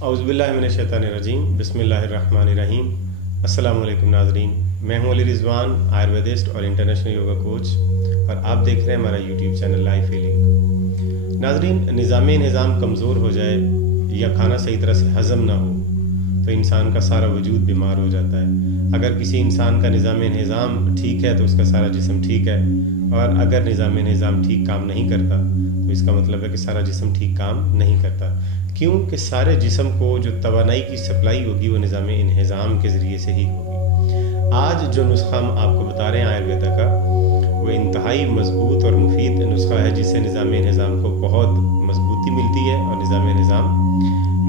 औज़ुबिल्लाहि मिनश्शैतानिर्रजीम बिस्मिल्लाहिर्रहमानिर्रहीम। अस्सलामु अलैकुम नाज़रीन, मैं हूं अली रिज़वान, आयुर्वेदिस्ट और इंटरनेशनल योगा कोच, और आप देख रहे हैं हमारा यूट्यूब चैनल लाइफ हीलिंग। नाज़रीन, निज़ाम कमज़ोर हो जाए या खाना सही तरह से हज़म ना हो तो इंसान का सारा वजूद बीमार हो जाता है। अगर किसी इंसान का निज़ाम ठीक है तो उसका सारा जिस्म ठीक है, और अगर निज़ाम ठीक काम नहीं करता तो इसका मतलब है कि सारा जिस्म ठीक काम नहीं करता। क्योंकि सारे जिस्म को जो तवानाई की सप्लाई होगी वो निज़ाम के ज़रिए से ही होगी। आज जो नुस्खा हम आपको बता रहे हैं आयुर्वेदा का, वो इंतहाई मजबूत और मुफीद नुस्खा है, जिससे निज़ाम को बहुत मजबूती मिलती है और निज़ाम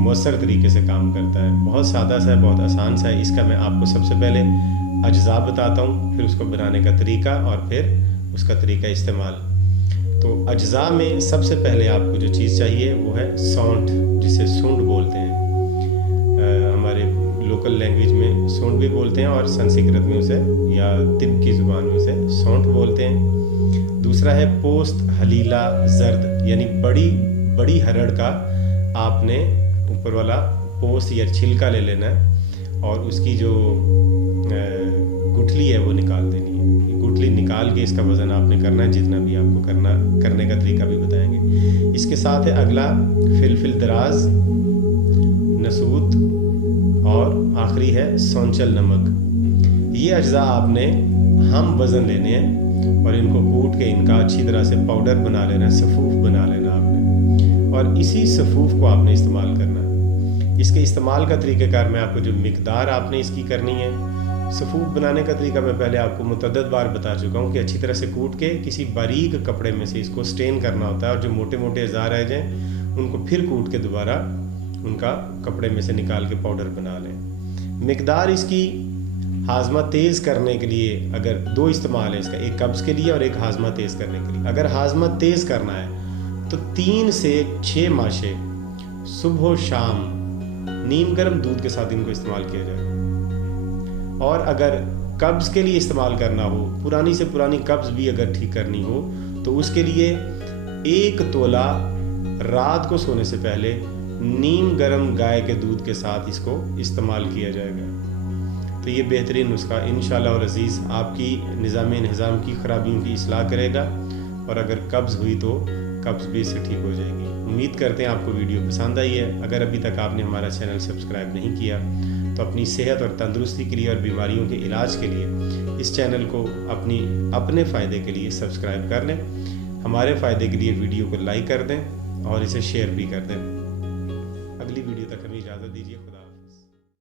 मौसर तरीके से काम करता है। बहुत सादा सा है, बहुत आसान सा है। इसका मैं आपको सबसे पहले अज्जा बताता हूँ, फिर उसको बनाने का तरीका और फिर उसका तरीका इस्तेमाल। तो अज्जा में सबसे पहले आपको जो चीज़ चाहिए वो है सौंठ, जिसे सूंड बोलते हैं। हमारे लोकल लैंग्वेज में सूंड भी बोलते हैं और संस्कृत में उसे या तिब की ज़ुबान में उसे सौंठ बोलते हैं। दूसरा है पोस्त हलीला जर्द, यानी बड़ी हरड़ का आपने ऊपर वाला पोस्त या छिलका ले लेना है और उसकी जो गुठली है वो निकाल देनी है। गुठली निकाल के इसका वज़न आपने करना है, जितना भी आपको करने का तरीका भी बताएंगे। इसके साथ है अगला फिलफिल दराज, नसूत, और आखिरी है सौंचल नमक। ये अज्जा आपने हम वज़न लेने हैं और इनको कूट के इनका अच्छी तरह से पाउडर बना लेना है, सफ़ूफ बना लेना आपने, और इसी सफ़ूफ को आपने इस्तेमाल करना है। इसके इस्तेमाल का तरीक़ाकार मैं आपको जो मिकदार आपने इसकी करनी है, सफ़ूफ बनाने का तरीका मैं पहले आपको मुतअद्दिद बार बता चुका हूँ कि अच्छी तरह से कूट के किसी बारीक कपड़े में से इसको स्टेन करना होता है, और जो मोटे मोटे अज़ा रह जाएँ उनको फिर कूट के दोबारा उनका कपड़े में से निकाल के पाउडर बना लें। मिकदार इसकी हाजमा तेज़ करने के लिए अगर दो इस्तेमाल है इसका, एक कब्ज़ के लिए और एक हाजमा तेज़ करने के लिए। अगर हाजमा तेज़ करना है तो 3 से 6 माशे सुबह शाम नीम गर्म दूध के साथ इनको इस्तेमाल किया जाए। और अगर कब्ज़ के लिए इस्तेमाल करना हो, पुरानी से पुरानी कब्ज़ भी अगर ठीक करनी हो, तो उसके लिए 1 तोला रात को सोने से पहले नीम गर्म गाय के दूध के साथ इसको इस्तेमाल किया जाएगा। तो ये बेहतरीन नुस्खा इंशाअल्लाह और अज़ीज़ आपकी निज़ाम की ख़राबियों की इस्लाह करेगा, और अगर कब्ज़ हुई तो कब्ज़ भी इससे ठीक हो जाएगी। उम्मीद करते हैं आपको वीडियो पसंद आई है। अगर अभी तक आपने हमारा चैनल सब्सक्राइब नहीं किया तो अपनी सेहत और तंदुरुस्ती के लिए और बीमारियों के इलाज के लिए इस चैनल को अपने फ़ायदे के लिए सब्सक्राइब कर लें। हमारे फ़ायदे के लिए वीडियो को लाइक कर दें और इसे शेयर भी कर दें। अगली वीडियो तक हमें इजाज़त दीजिए। खुदा।